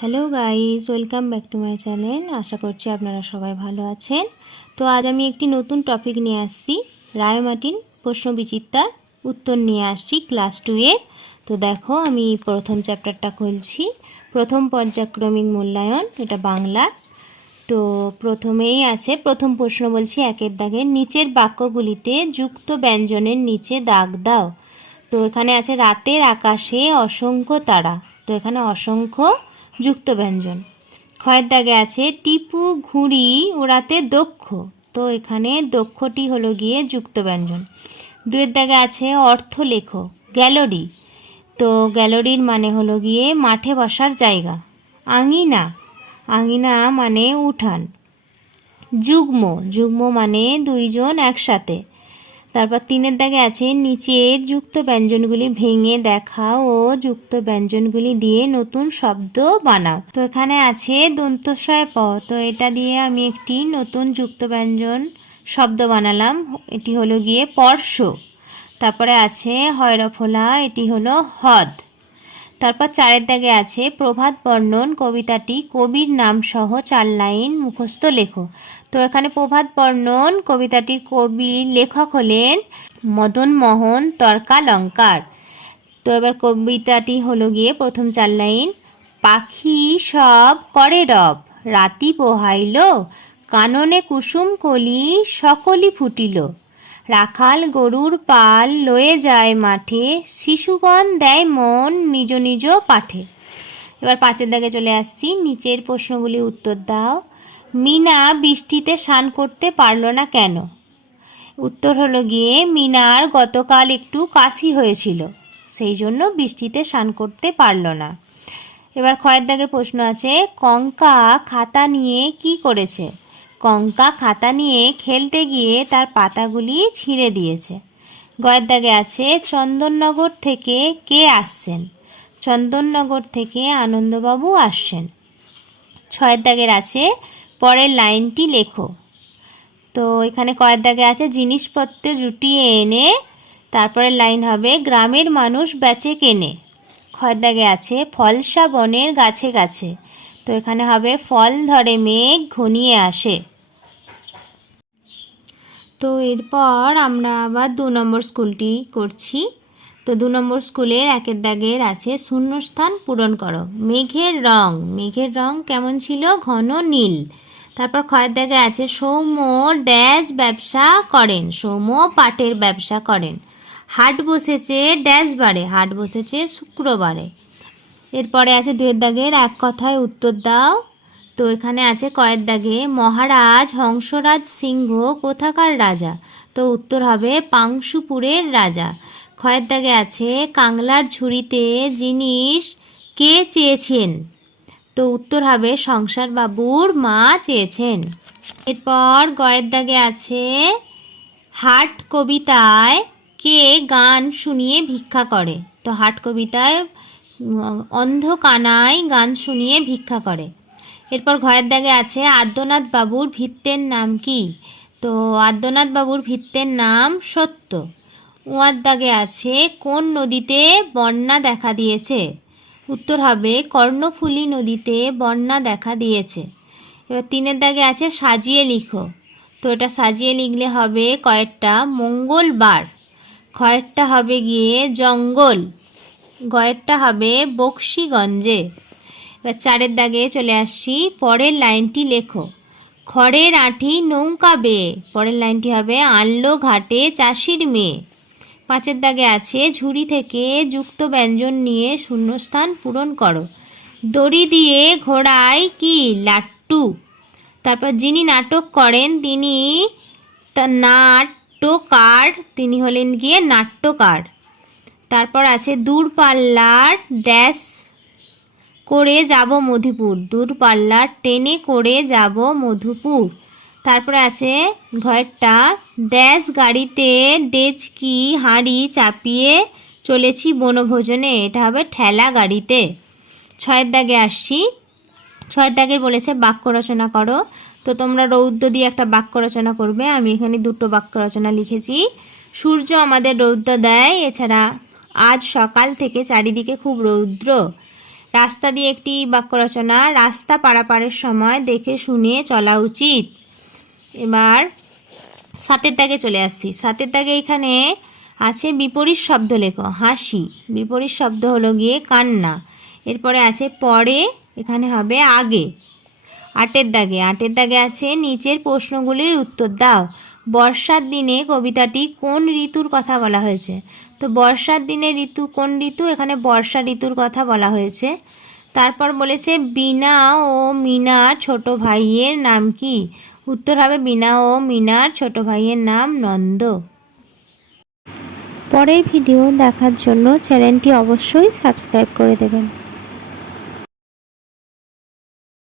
Hello guys, welcome back to my channel. আশা করছি আপনারা সবাই ভালো আছেন। তো আজ আমি একটি নতুন টপিক নিয়ে আসছি, রায়-মার্টিন প্রশ্নবিচিত্রার উত্তর নিয়ে আসছি ক্লাস 2 এর। তো দেখো, আমি প্রথম চ্যাপ্টারটা খুলছি, প্রথম পর্যায়ক্রমিক মূল্যায়ন, এটা বাংলা। তো প্রথমেই আছে প্রথম প্রশ্ন, বলছি একের দাগের নিচের বাক্যগুলিতে যুক্ত ব্যঞ্জনের নিচে দাগ দাও। তো এখানে আছে রাতের আকাশে অসংখ্য তারা, তো এখানে অসংখ্য যুক্ত ব্যঞ্জন। ক্ষয়ের দাগে আছে টিপু ঘুড়ি ওড়াতে দক্ষ, তো এখানে দক্ষটি হলো গিয়ে যুক্ত ব্যঞ্জন। দুয়ের দাগে আছে অর্থ লেখো, গ্যালারি, তো গ্যালারির মানে হলো গিয়ে মাঠে বসার জায়গা। আঙিনা, আঙিনা মানে উঠান। যুগ্ম, যুগ্ম মানে দুইজন একসাথে। তারপর তিনের দাগে আছে নিচের যুক্ত ব্যঞ্জনগুলি ভেঙে দেখাও ও যুক্ত ব্যঞ্জনগুলি দিয়ে নতুন শব্দ বানাও। তো এখানে আছে দন্তস্বয় প, তো এটা দিয়ে আমি একটি নতুন যুক্ত ব্যঞ্জন শব্দ বানালাম, এটি হলো গিয়ে পর্শ। তারপরে আছে হয়রফলা, এটি হলো হদ। তারপর চারের দাগে আছে প্রভাত বর্ণন কবিতাটি কবির নাম সহ 4 লাইন মুখস্থ লেখো। তো এখানে প্রভাত বর্ণন কবিতাটির কবির লেখক হলেন মদন মোহন তর্কালঙ্কার। তো এবার কবিতাটি হলো গিয়ে প্রথম 4 লাইন, পাখি সব করে রব, রাতি পোহাইল, কাননে কুসুম কলি সকলি ফুটিল, রাখাল গরুর পাল লয়ে যায় মাঠে, শিশুগণ দেয় মন নিজ নিজ পাঠে। এবার পাঁচের দাগে চলে আসছি, নিচের প্রশ্নগুলি উত্তর দাও। মিনা বৃষ্টিতে স্নান করতে পারলো না কেন? উত্তর হলো গিয়ে মিনার গতকাল একটু কাশি হয়েছিল, সেই জন্য বৃষ্টিতে স্নান করতে পারলো না। এবার ক্ষয়ের দাগে প্রশ্ন আছে, কঙ্কা খাতা নিয়ে কি করেছে? কঙ্কা খাতা নিয়ে খেলতে গিয়ে তার পাতাগুলি ছিঁড়ে দিয়েছে। গয়ের দাগে আছে চন্দননগর থেকে কে আসছেন? চন্দননগর থেকে আনন্দবাবু আসছেন। ছয়ের দাগের আছে পরের লাইনটি লেখো। তো এখানে কয়ের দাগে আছে জিনিসপত্র জুটিয়ে এনে, তারপরে লাইন হবে গ্রামের মানুষ বেচে কেনে। ক্ষয়ের দাগে আছে ফলসা বনের গাছে গাছে, তো এখানে হবে ফল ধরে মেঘ ঘনিয়ে আসে। তো এরপর আমরা আবার 2 নম্বর স্কুলটি করছি। তো 2 নম্বর স্কুলের একের দাগের আছে শূন্যস্থান পূরণ করো। মেঘের রং, মেঘের রং কেমন ছিল? ঘন নীল। তারপর ক্ষয়ের দাগে আছে সৌম্য ড্যাশ ব্যবসা করেন, সৌম্য পাটের ব্যবসা করেন। হাট বসেছে ড্যাশ বারে, হাট বসেছে শুক্রবারে। এরপরে আছে 2 দাগের এক কথায় উত্তর দাও। তো এখানে আছে কয়ের দাগে মহারাজ হংসরাজ সিংহ কোথাকার রাজা? তো উত্তর হবে পাংশুপুরের রাজা। ক্ষয়ের দাগে আছে কাংলার ঝুড়িতে জিনিস কে চেয়েছেন? তো উত্তর হবে সংসার বাবুর মা চেয়েছেন। এরপর গয়ের দাগে আছে হাট কবিতায় কে গান শুনিয়ে ভিক্ষা করে? তো হাট কবিতায় অন্ধ কানাই গান শুনিয়ে ভিক্ষা করে। এরপর ঘয়ের দাগে আছে আদ্যনাথ বাবুর ভৃত্যের নাম কি? তো আদ্যনাথ বাবুর ভৃত্যের নাম সত্য। উয়ার দাগে আছে কোন নদীতে বন্যা দেখা দিয়েছে? উত্তর হবে কর্ণফুলী নদীতে বন্যা দেখা দিয়েছে। এবার 3 দাগে আছে সাজিয়ে লিখো। তো এটা সাজিয়ে লিখলে হবে কয়েকটা মঙ্গলবার, ক্ষয়েরটা হবে গিয়ে জঙ্গল, গয়েরটা হবে বক্সিগঞ্জে। এবার 4 দাগে চলে আসছি, পরের লাইনটি লেখো। খড়ের আঁঠি নৌকা বেয়ে, পরের লাইনটি হবে আনলো ঘাটে চাষির মেয়ে। 5 দাগে আছে ঝুড়ি থেকে যুক্ত ব্যঞ্জন নিয়ে শূন্যস্থান পূরণ করো। দড়ি দিয়ে ঘোড়ায় কি? লাট্টু। তারপর যিনি নাটক করেন তিনি নাট্যকার, তিনি হলেন গিয়ে নাট্যকার। তারপর আছে দূরপাল্লার ড্যাশ করে যাব মধুপুর, দূরপাল্লার ট্রেনে করে যাব মধুপুর। তারপরে আছে ঘরটা ড্যাশ গাড়িতে ডেচকি হাঁড়ি চাপিয়ে চলেছি বনভোজনে, এটা হবে ঠেলা গাড়িতে। 6 দাগে আসছি, 6 দাগে বলেছে বাক্য রচনা করো। তো তোমরা রৌদ্র দিয়ে একটা বাক্য রচনা করবে, আমি এখানে 2টো বাক্য রচনা লিখেছি। সূর্য আমাদের রৌদ্র দেয়, এছাড়া আজ সকাল থেকে চারিদিকে খুব রৌদ্র। রাস্তা দিয়ে একটি বাক্য রচনা, রাস্তা পারাপারের সময় দেখে শুনে চলা উচিত। এবার 7 দাগে চলে আসছি। 7 দাগে এখানে আছে বিপরীত শব্দ লেখো। হাসি, বিপরীত শব্দ হলো গিয়ে কান্না। এরপরে আছে পরে, এখানে হবে আগে। 8 দাগে আছে নিচের প্রশ্নগুলির উত্তর দাও। বর্ষার দিনে কবিতাটি কোন ঋতুর কথা বলা হয়েছে? তো বর্ষার দিনে ঋতু কোন ঋতু? এখানে বর্ষা ঋতুর কথা বলা হয়েছে। তারপর বলেছে বিনা ও মিনার ছোট ভাইয়ের নাম কি? উত্তর হবে বিনা ও মিনার ছোট ভাইয়ের নাম নন্দ। পরের ভিডিও দেখার জন্য চ্যানেলটি অবশ্যই সাবস্ক্রাইব করে দেবেন।